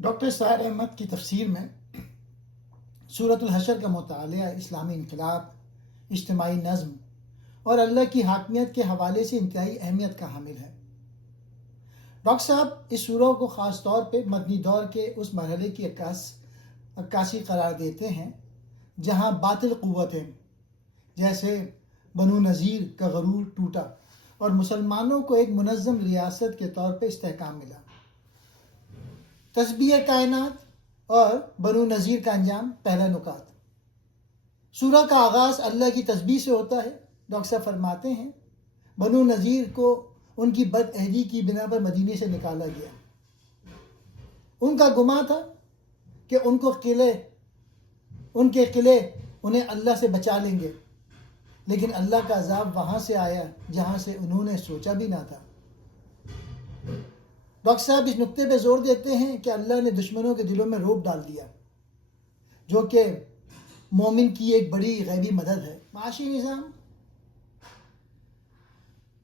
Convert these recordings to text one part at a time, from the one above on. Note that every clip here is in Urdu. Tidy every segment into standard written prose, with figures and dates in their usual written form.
ڈاکٹر سعد احمد کی تفسیر میں سورۃ الحشر کا مطالعہ اسلامی انقلاب، اجتماعی نظم اور اللہ کی حاکمیت کے حوالے سے انتہائی اہمیت کا حامل ہے۔ ڈاکٹر صاحب اس سورہ کو خاص طور پہ مدنی دور کے اس مرحلے کی عکاسی قرار دیتے ہیں جہاں باطل قوتیں جیسے بنو نذیر کا غرور ٹوٹا اور مسلمانوں کو ایک منظم ریاست کے طور پہ استحکام ملا۔ تسبیح کائنات اور بنو نذیر کا انجام۔ پہلا نکات، سورہ کا آغاز اللہ کی تسبیح سے ہوتا ہے۔ ڈاکٹر صاحب فرماتے ہیں بنو نذیر کو ان کی بد عہدی کی بنا پر مدینے سے نکالا گیا۔ ان کا گمان تھا کہ ان کے قلعے انہیں اللہ سے بچا لیں گے، لیکن اللہ کا عذاب وہاں سے آیا جہاں سے انہوں نے سوچا بھی نہ تھا۔ ڈاکٹر صاحب اس نقطے پہ زور دیتے ہیں کہ اللہ نے دشمنوں کے دلوں میں رعب ڈال دیا، جو کہ مومن کی ایک بڑی غیبی مدد ہے۔ معاشی نظام،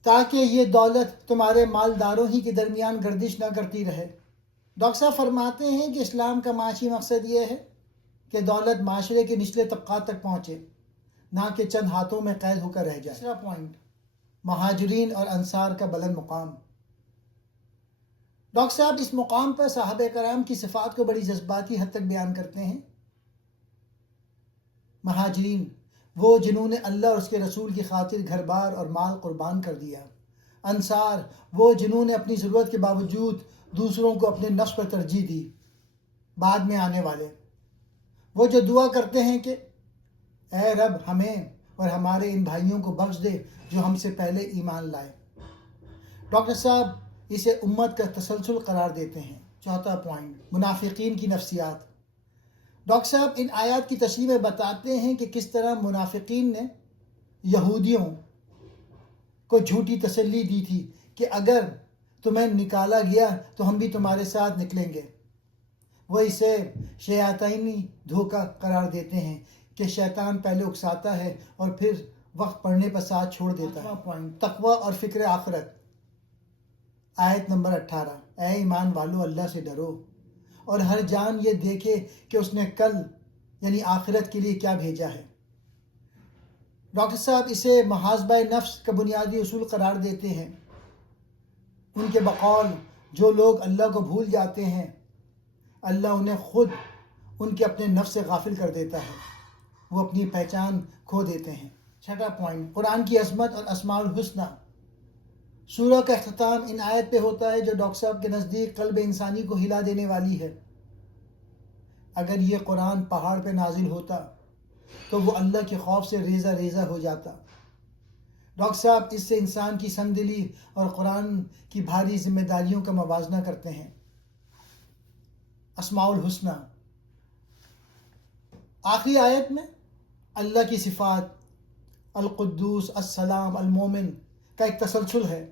تاکہ یہ دولت تمہارے مالداروں ہی کے درمیان گردش نہ کرتی رہے۔ ڈاکٹر صاحب فرماتے ہیں کہ اسلام کا معاشی مقصد یہ ہے کہ دولت معاشرے کے نچلے طبقات تک پہنچے، نہ کہ چند ہاتھوں میں قید ہو کر رہ جائے۔ تیسرا پوائنٹ، مہاجرین اور انصار کا بلند مقام۔ ڈاکٹر صاحب اس مقام پر صحابہ کرام کی صفات کو بڑی جذباتی حد تک بیان کرتے ہیں۔ مہاجرین وہ جنہوں نے اللہ اور اس کے رسول کی خاطر گھر بار اور مال قربان کر دیا۔ انصار وہ جنہوں نے اپنی ضرورت کے باوجود دوسروں کو اپنے نفس پر ترجیح دی۔ بعد میں آنے والے وہ جو دعا کرتے ہیں کہ اے رب ہمیں اور ہمارے ان بھائیوں کو بخش دے جو ہم سے پہلے ایمان لائے۔ ڈاکٹر صاحب اسے امت کا تسلسل قرار دیتے ہیں۔ چوتھا پوائنٹ، منافقین کی نفسیات۔ ڈاکٹر صاحب ان آیات کی تشریح میں بتاتے ہیں کہ کس طرح منافقین نے یہودیوں کو جھوٹی تسلی دی تھی کہ اگر تمہیں نکالا گیا تو ہم بھی تمہارے ساتھ نکلیں گے۔ وہ اسے شیاطینی دھوکہ قرار دیتے ہیں کہ شیطان پہلے اکساتا ہے اور پھر وقت پڑنے پر ساتھ چھوڑ دیتا ہے۔ پوائنٹ، تقوی اور فکر آخرت۔ آیت نمبر 18، اے ایمان والو اللہ سے ڈرو اور ہر جان یہ دیکھے کہ اس نے کل یعنی آخرت کے لیے کیا بھیجا ہے۔ ڈاکٹر صاحب اسے محاسبہ نفس کا بنیادی اصول قرار دیتے ہیں۔ ان کے بقول جو لوگ اللہ کو بھول جاتے ہیں اللہ انہیں خود ان کے اپنے نفس سے غافل کر دیتا ہے، وہ اپنی پہچان کھو دیتے ہیں۔ چھٹا پوائنٹ، قرآن کی عظمت اور اسماء الحسنی۔ سورہ کا اختتام ان آیت پہ ہوتا ہے جو ڈاکٹر صاحب کے نزدیک قلب انسانی کو ہلا دینے والی ہے۔ اگر یہ قرآن پہاڑ پہ نازل ہوتا تو وہ اللہ کے خوف سے ریزہ ریزہ ہو جاتا۔ ڈاکٹر صاحب اس سے انسان کی سنگ دلی اور قرآن کی بھاری ذمہ داریوں کا موازنہ کرتے ہیں۔ اسماء الحسنی، آخری آیت میں اللہ کی صفات القدوس، السلام، المومن کا ایک تسلسل ہے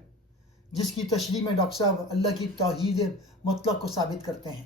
جس کی تشریح میں ڈاکٹر صاحب اللہ کی توحید مطلق کو ثابت کرتے ہیں۔